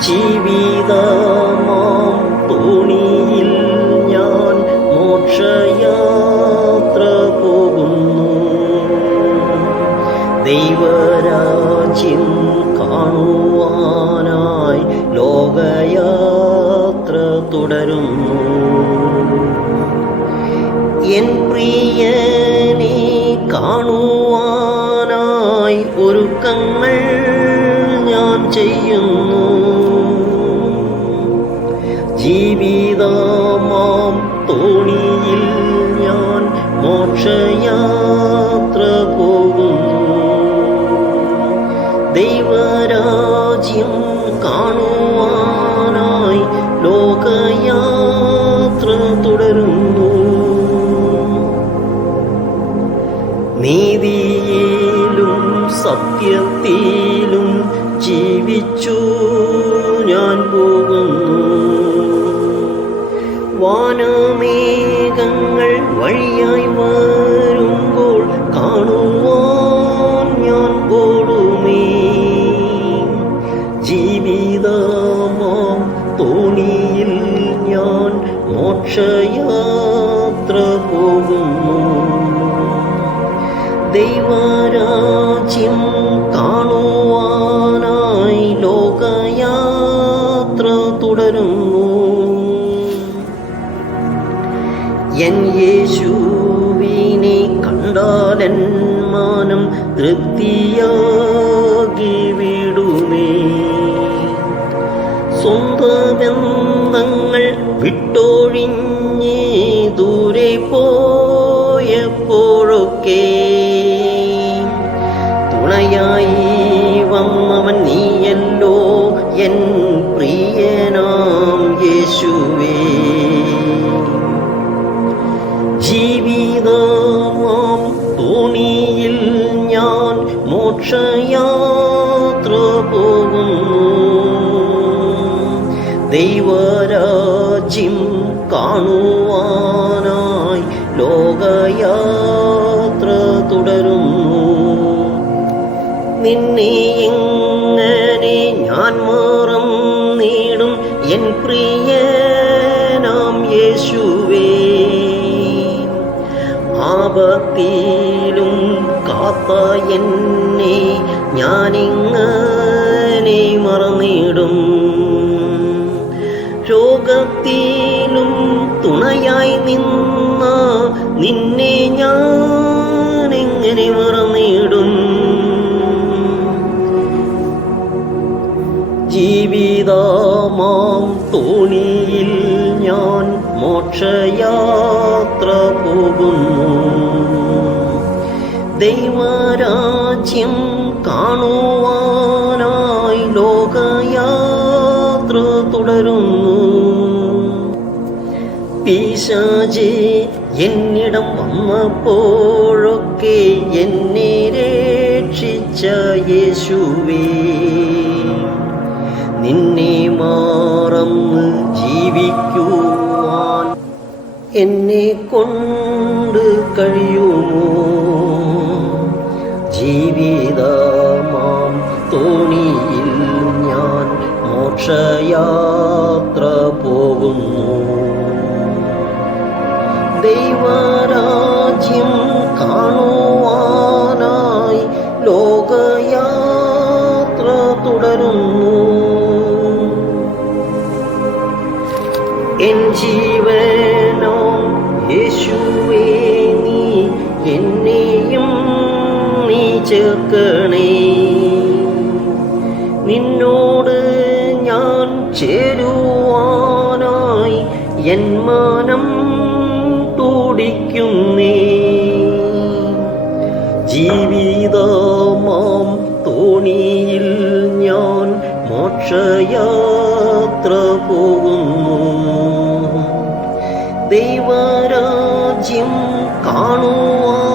ജീവിതമാം തോണിയിൽ ഞാൻ മോക്ഷയാത്ര പോകുന്നു. ദൈവരാജ്യം കാണുവാനായി ലോകയാത്ര തുടരുന്നു. എൻ പ്രിയനെ കാണുവാനായി ഒരുക്കങ്ങൾ ഞാൻ ചെയ്യുന്നു. മോക്ഷയാത്ര പോകുന്നു. ദൈവരാജ്യം കാണുവാനായി ലോകയാത്ര തുടരുന്നു. നീതിയിലും സത്യത്തിലും ജീവിച്ചു ദൈവരാജ്യം കാണുവാനായി ലോകയാത്ര തുടരുന്നു. എൻ യേശുവിനെ കണ്ടാലൻ മാനം തൃപ്തിയാകി വിടുമേ. സ്വന്തം ബന്ധങ്ങൾ വിട്ടൊഴിഞ്ഞ് കാണുവാനായി ലോകയാത്ര തുടരുന്നു. നിന്നെ എങ്ങനെ ഞാൻ മറന്നിടും എൻ പ്രിയ നാം യേശുവേ. ആപത്തിലും കാത്ത എന്നെ ഞാനിങ്ങനെ മറന്നിടും തുണയായി നിന്ന നിന്നെ ഞാൻ എങ്ങനെ മറന്നിടും? ജീവിതമാം തോണിയിൽ ഞാൻ മോക്ഷയാത്ര പോകുന്നു. ദൈവരാജ്യം കാണുവാനായി പിശാചേ എന്നിടം വന്നപ്പോഴൊക്കെ എന്നെ രക്ഷിച്ച യേശുവേ. നിന്നെ മാറന്ന് ജീവിക്കുവാൻ എന്നെ കൊണ്ട് കഴിയുമോ ചേരുവാനായി എൻ മാനം തുടിക്കുന്നേ. ജീവിതമാം തോണിയിൽ ഞാൻ മോക്ഷയാത്ര പോകുന്നു. ദൈവരാജ്യം കാണുവാനായി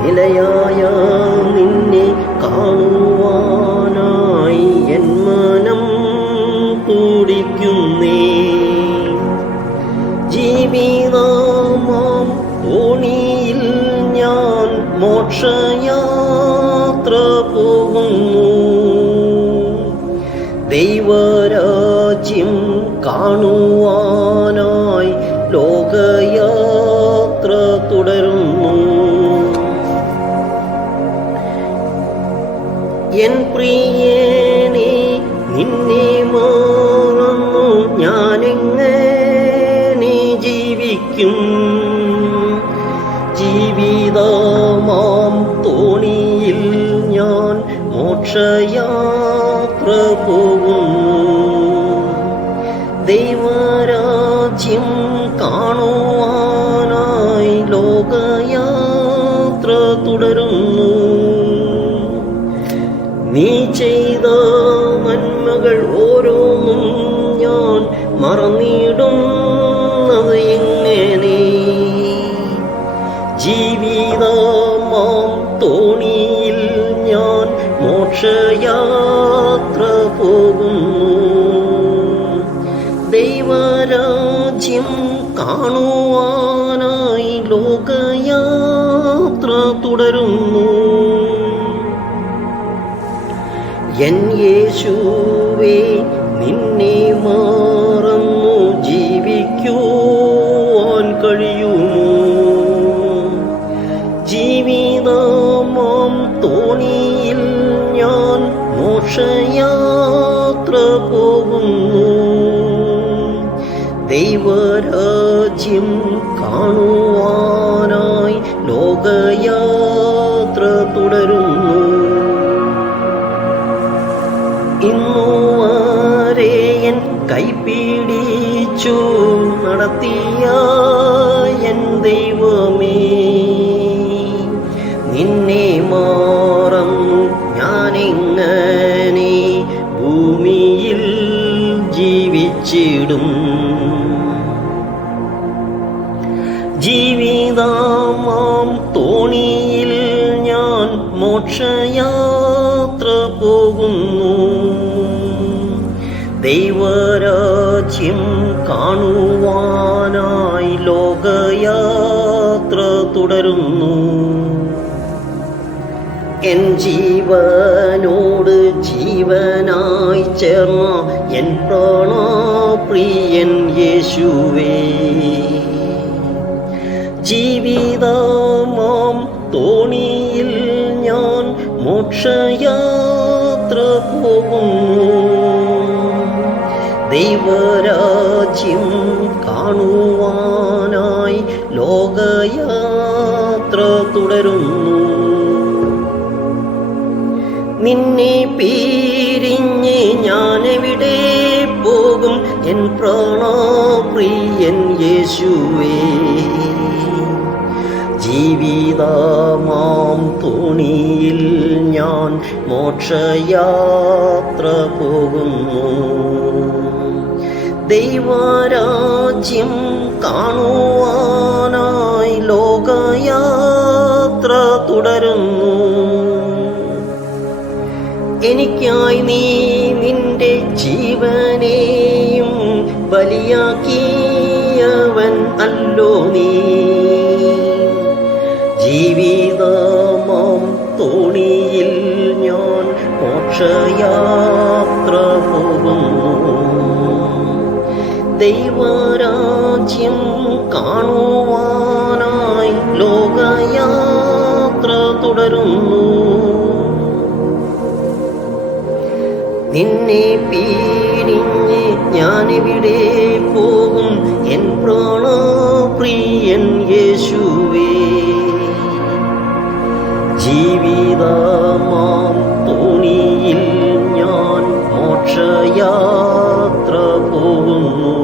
നിലയായ നിന്നെ കാണുവാനായി എൻ മനം തുടിക്കുന്നേ ജീവിതമാം തോണിയിൽ ഞാൻ മോക്ഷയാത്ര തോണിയിൽ ഞാൻ മോക്ഷയാത്ര പോകുന്നു. ദൈവരാജ്യം കാണുവാനായി ലോകയാത്ര തുടരുന്നു. എൻ യേശുവേ നിന്നെ മാറുന്നു ജീവിക്കുവാൻ ദൈവരാജ്യം കാണുവാനായി ലോകയാത്ര തുടരുന്നു. ഇന്നു വരെ എൻ കൈപിടിച്ചു നടത്തിയ എൻ ദൈവമേ പോകുന്നു. ദൈവരാജ്യം കാണുവാനായി ലോകയാത്ര തുടരുന്നു. എൻ ജീവനോട് ജീവനായി ചേർന്ന എൻ പ്രാണപ്രിയൻ യേശുവേ. ജീവിതമാം തോണിയിൽ ഞാൻ മോക്ഷയാത്ര ദൈവരാജ്യം കാണുവാനായി ലോകയാത്ര തുടരുന്നു. നിന്നെ പീരിഞ്ഞ് ഞാനെവിടെ പോകും? എൻ പ്രാണപ്രിയൻ യേശുവേ. ജീവിതമാം തുണിയിൽ ഞാൻ മോക്ഷയാത്ര പോകുന്നു. ദൈവരാജ്യം കാണുവാനായി ലോകയാത്ര തുടരുന്നു. എനിക്കായി നീ നിന്റെ ജീവനെയും ബലിയാക്കിയവൻ അല്ലോ നീ. മോക്ഷയാത്ര പോകുന്നു ദൈവരാജ്യം കാണുവാനായി ലോകയാത്ര തുടരുന്നു. നിന്നെ പീരിഞ്ഞ് ഞാനിവിടെ പോകും? എൻ പ്രാണപ്രിയൻ യേശുവേ. ജീവിതമാം തോണിയിൽ ഞാൻ മോക്ഷയാത്ര പോകുന്നു.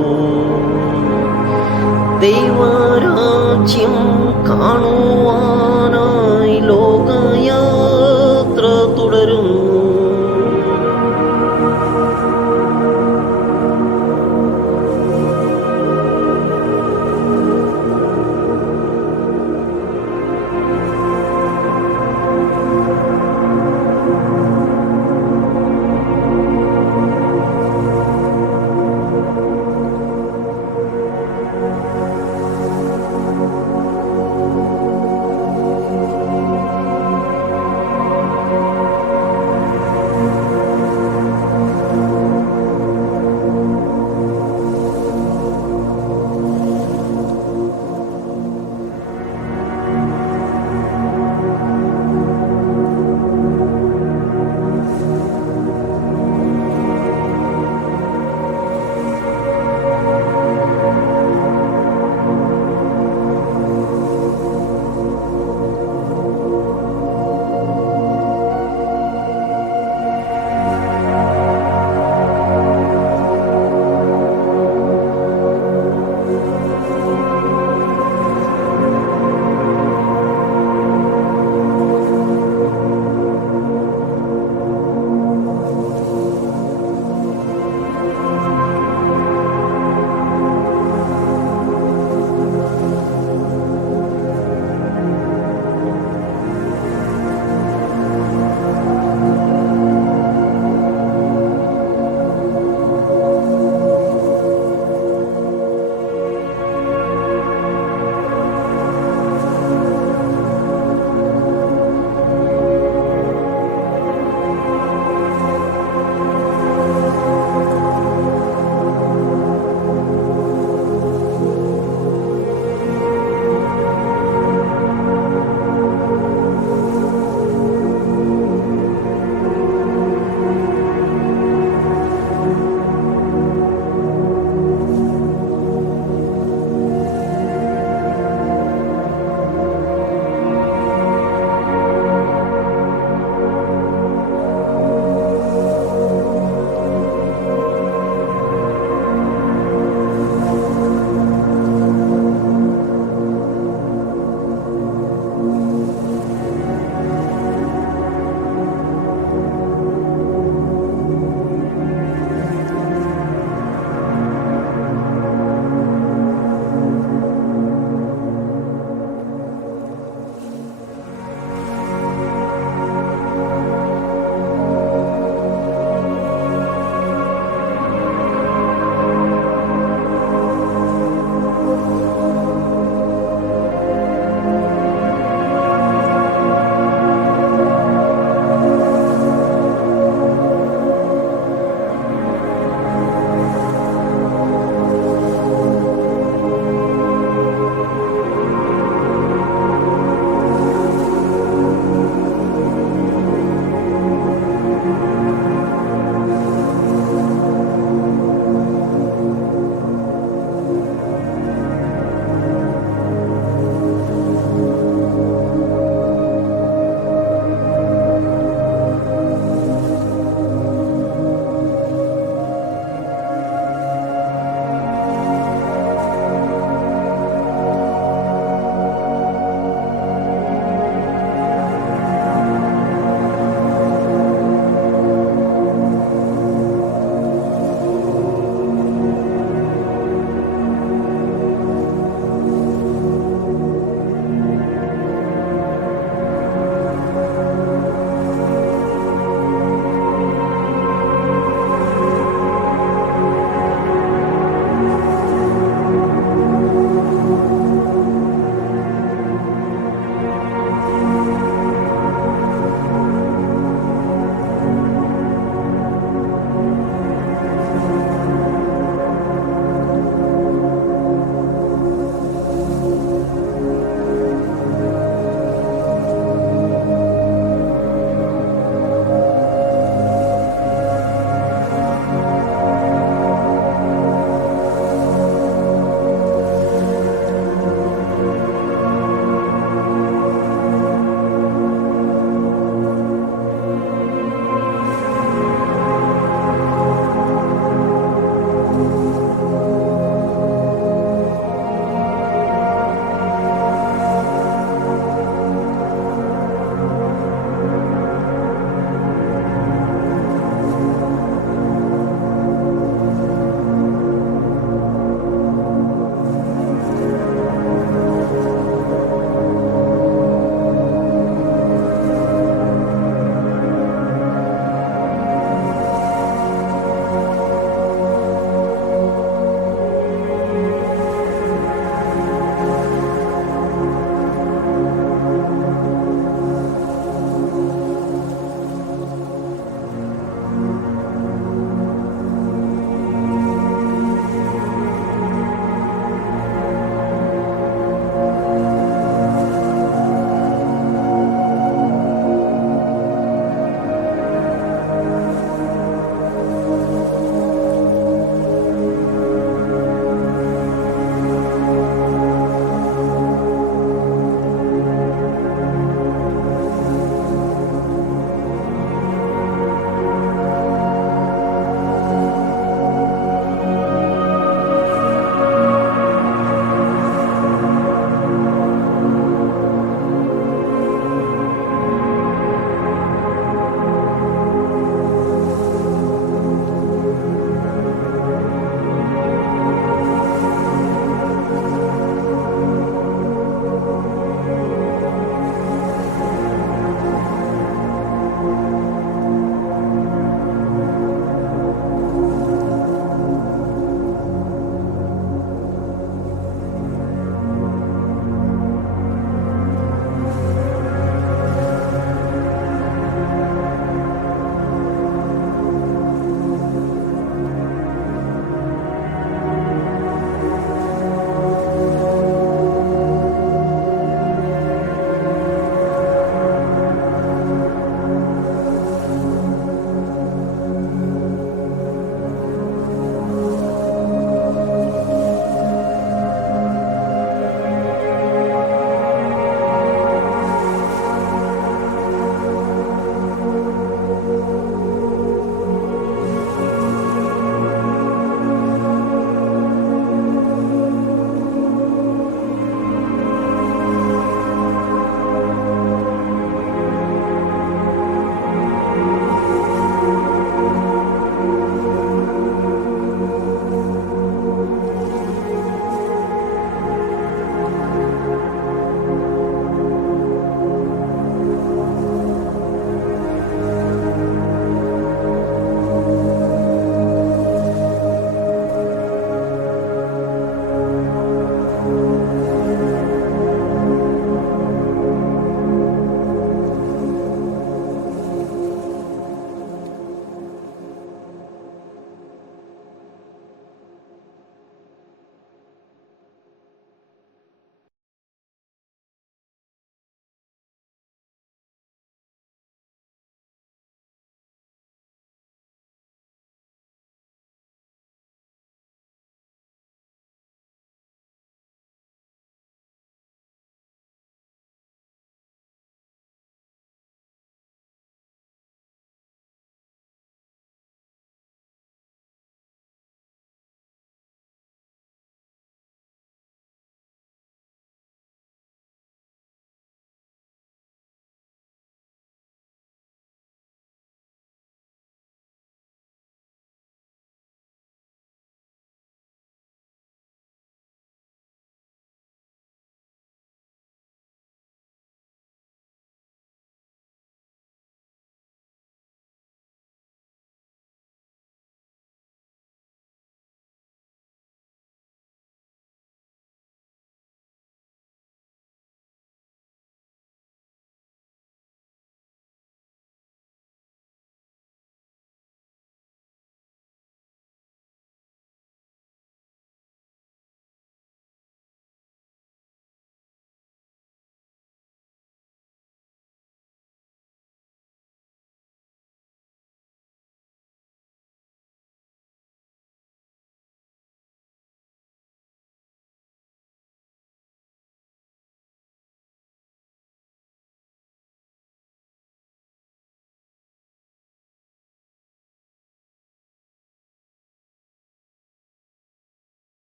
ദൈവരാജ്യം കാണുവാൻ